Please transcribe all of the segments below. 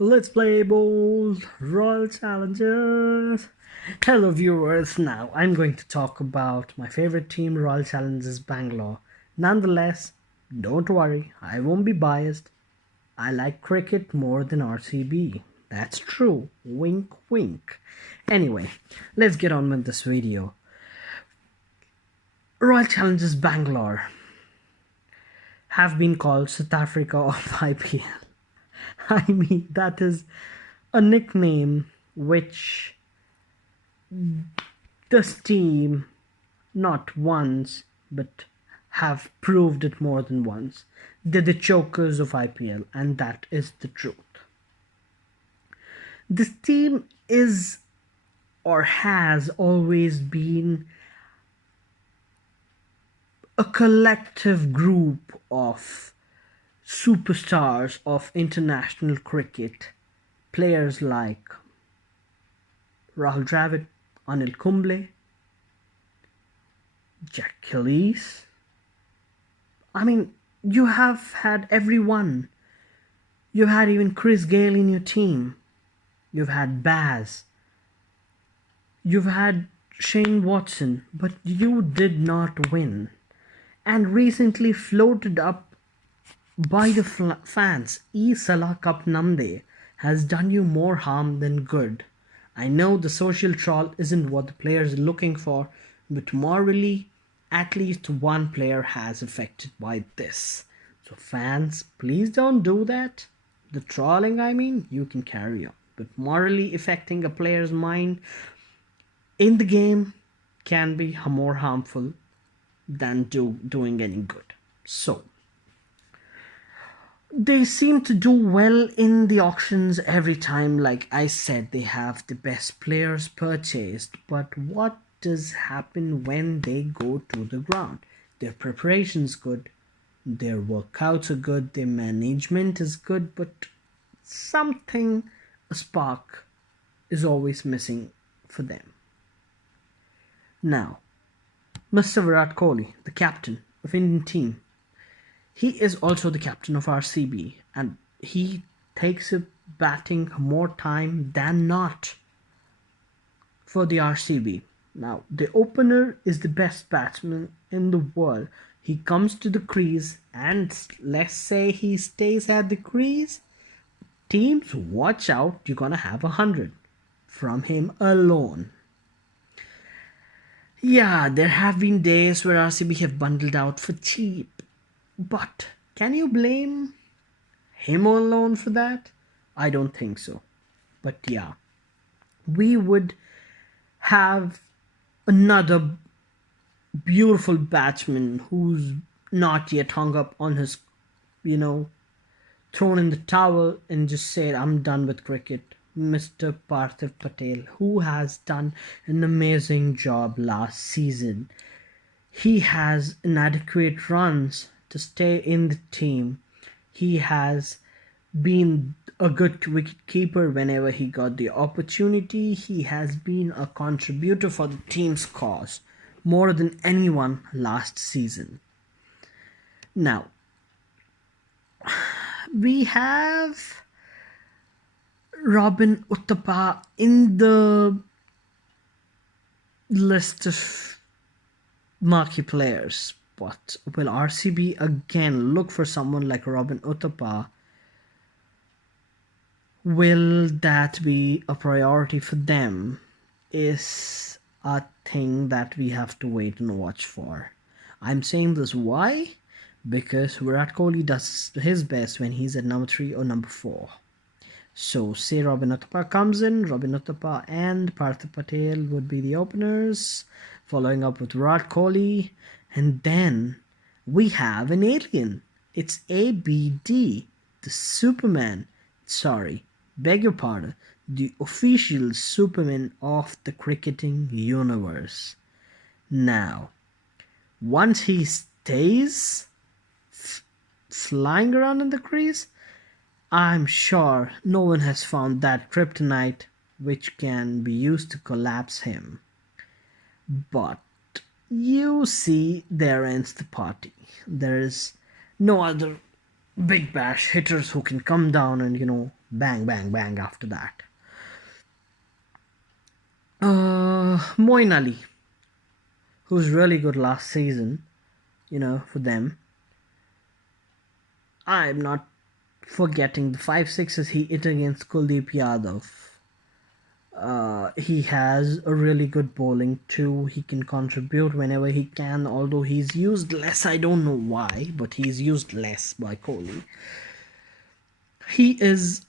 Let's play bold Royal Challengers. Hello, viewers. Now I'm going to talk about my favorite team, Royal Challengers Bangalore. Nonetheless, don't worry, I won't be biased. I like cricket more than RCB. That's true. Wink, wink. Anyway, let's get on with this video. Royal Challengers Bangalore have been called South Africa of IPL. I mean, that is a nickname which this team not once but have proved it more than once. They're the chokers of IPL, and that is the truth. This team is or has always been a collective group of superstars of international cricket, players like Rahul Dravid, Anil Kumble, Jack Kelly's. I mean, you have had everyone. You've had even Chris Gale in your team. You've had Baz. You've had Shane Watson, but you did not win. And recently floated up by the fans, E Salah Cup Namde has done you more harm than good. I know the social troll isn't what the players are looking for, but morally, at least one player has affected by this. So fans, please don't do that. The trolling, I mean, you can carry on. But morally affecting a player's mind in the game can be more harmful than doing any good. So, they seem to do well in the auctions every time. Like I said, they have the best players purchased, but what does happen when they go to the ground? Their preparation's good, their workouts are good, their management is good, but something, a spark, is always missing for them. Now, Mr. Virat Kohli, the captain of Indian team, he is also the captain of RCB, and he takes up batting more time than not for the RCB. Now, the opener is the best batsman in the world. He comes to the crease, and let's say he stays at the crease. Teams, watch out, you're gonna have 100 from him alone. Yeah, there have been days where RCB have bundled out for cheap. But can you blame him alone for that? I don't think so. But yeah, we would have another beautiful batsman who's not yet hung up on his, thrown in the towel and just said, I'm done with cricket. Mr. Parthiv Patel, who has done an amazing job last season. He has inadequate runs to stay in the team. He has been a good wicket keeper whenever he got the opportunity. He has been a contributor for the team's cause more than anyone last season. Now, we have Robin Uthappa in the list of marquee players. But will RCB again look for someone like Robin Uthappa? Will that be a priority for them? Is a thing that we have to wait and watch for. I'm saying this why? Because Virat Kohli does his best when he's at number 3 or number 4. So say Robin Uthappa comes in, Robin Uthappa and Parthiv Patel would be the openers, following up with Virat Kohli. And then we have an alien. It's ABD, the Superman. Sorry, beg your pardon. The official Superman of the cricketing universe. Now, once he stays flying around in the crease, I'm sure no one has found that kryptonite which can be used to collapse him. But you see, there ends the party. There is no other big bash hitters who can come down and Bang, bang, bang after that. Moin Ali, who's really good last season, for them. I'm not forgetting the 5 sixes he hit against Kuldeep Yadav. He has a really good bowling too. He can contribute whenever he can, although he's used less. I don't know why, but he's used less by Kohli. He is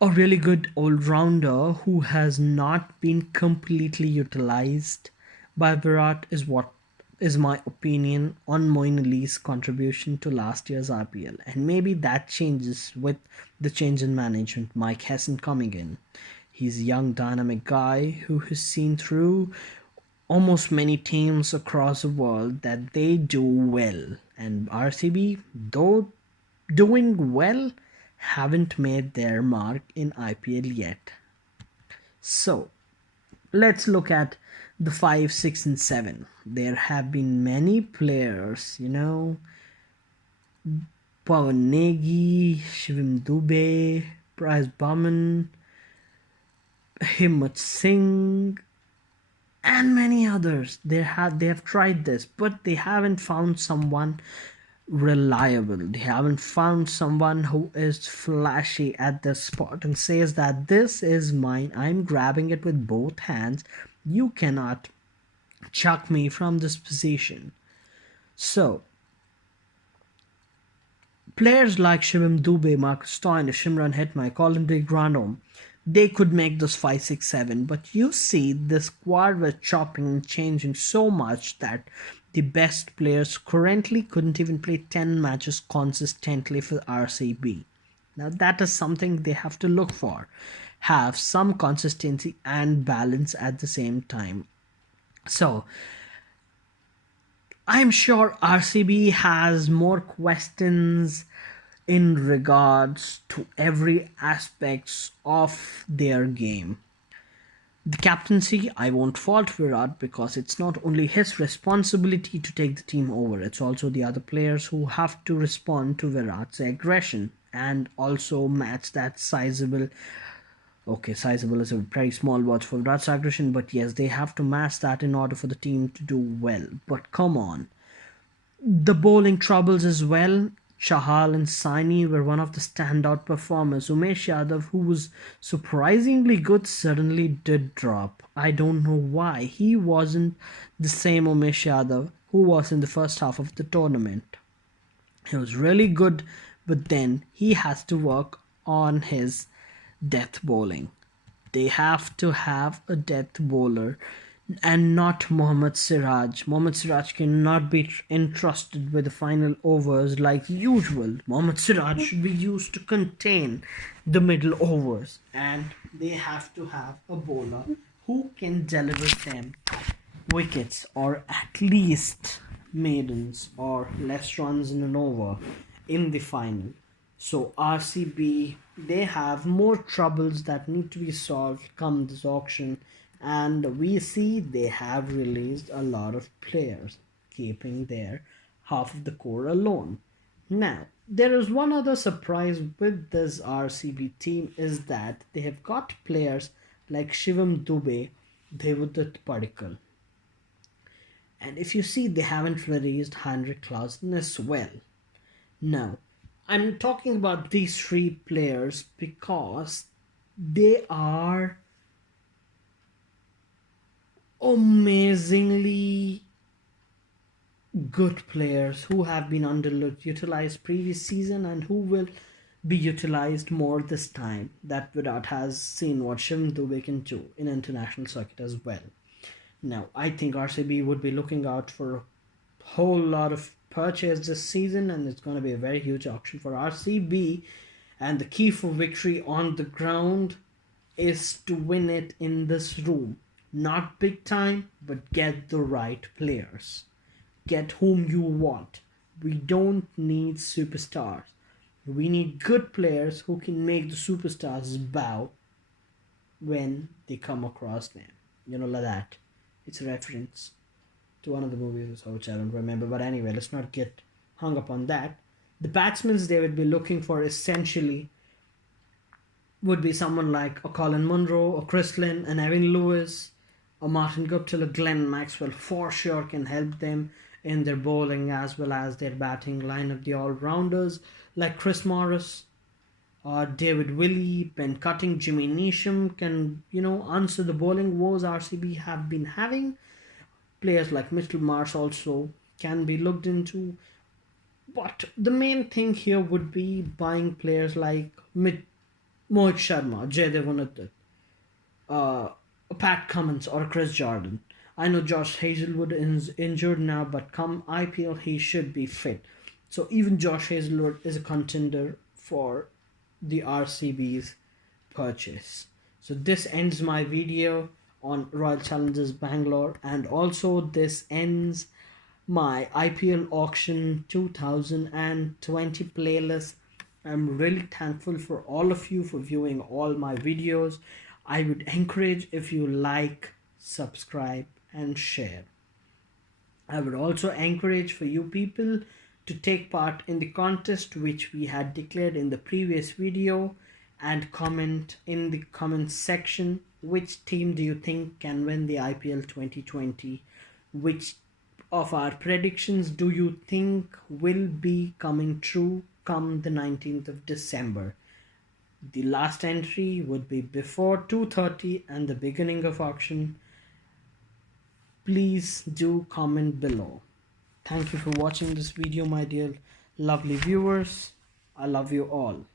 a really good all-rounder who has not been completely utilized by Virat is what is my opinion on Moeen Ali's contribution to last year's IPL, and maybe that changes with the change in management. Mike Hesson coming in. He's a young dynamic guy who has seen through almost many teams across the world that they do well, and RCB, though doing well, haven't made their mark in IPL yet. So let's look at the 5, 6, and 7. There have been many players, Pawan Negi, Shivim Dubey, Price Burman, Himmat Singh, and many others. They have tried this, but they haven't found someone reliable. They haven't found someone who is flashy at the spot and says that this is mine. I'm grabbing it with both hands. You cannot chuck me from this position. So, players like Shivam Dubey, Marcus Stoinis, Shimran Hetmai, Colin de Grandhomme, they could make this 5, 6, 7. But you see, the squad was chopping and changing so much that the best players currently couldn't even play 10 matches consistently for RCB. Now, that is something they have to look for. Have some consistency and balance at the same time. So, I'm sure RCB has more questions in regards to every aspects of their game. The captaincy, I won't fault Virat because it's not only his responsibility to take the team over, it's also the other players who have to respond to Virat's aggression and also match that sizable. Okay, sizable is a very small word for Virat's aggression, but yes, they have to match that in order for the team to do well. But come on, the bowling troubles as well. Chahal and Saini were one of the standout performers. Umesh Yadav, who was surprisingly good, suddenly did drop. I don't know why. He wasn't the same Umesh Yadav who was in the first half of the tournament. He was really good, but then he has to work on his death bowling. They have to have a death bowler and not Mohammad Siraj. Mohammad Siraj cannot be entrusted with the final overs like usual. Mohammad Siraj should be used to contain the middle overs, and they have to have a bowler who can deliver them wickets or at least maidens or less runs in an over in the final. So RCB, they have more troubles that need to be solved come this auction, and we see they have released a lot of players, keeping their half of the core alone. Now, there is one other surprise with this RCB team is that they have got players like Shivam Dubey, Devdutt Padikkal, and if you see, they haven't released Heinrich Clausen as well. Now, I'm talking about these three players because they are amazingly good players who have been underutilized previous season and who will be utilized more this time. That Virat has seen what Shivam Dubey can do in international circuit as well. Now, I think RCB would be looking out for a whole lot of purchase this season, and it's going to be a very huge auction for RCB. And the key for victory on the ground is to win it in this room. Not big time, but get the right players. Get whom you want. We don't need superstars. We need good players who can make the superstars bow when they come across them. Like that. It's a reference to one of the movies, which I don't remember. But anyway, let's not get hung up on that. The batsmen they would be looking for essentially would be someone like a Colin Munro, a Chris Lynn, an Evan Lewis, a Martin Guptill, a Glenn Maxwell for sure can help them in their bowling as well as their batting lineup. The all-rounders like Chris Morris, David Willey, Ben Cutting, Jimmy Neesham can, answer the bowling woes RCB have been having. Players like Mitchell Marsh also can be looked into. But the main thing here would be buying players like Mohit Sharma, Jaydev Unadkat, uh, Pat Cummins, or Chris Jordan. I know Josh Hazelwood is injured now, but come IPL he should be fit. So even Josh Hazelwood is a contender for the RCB's purchase. So this ends my video on Royal Challengers Bangalore, and also this ends my IPL auction 2020 playlist. I'm really thankful for all of you for viewing all my videos. I would encourage if you like, subscribe, and share. I would also encourage for you people to take part in the contest which we had declared in the previous video, and comment in the comment section which team do you think can win the IPL 2020, which of our predictions do you think will be coming true come the 19th of December. The last entry would be before 2:30 and the beginning of auction. Please do comment below. Thank you for watching this video, my dear lovely viewers. I love you all.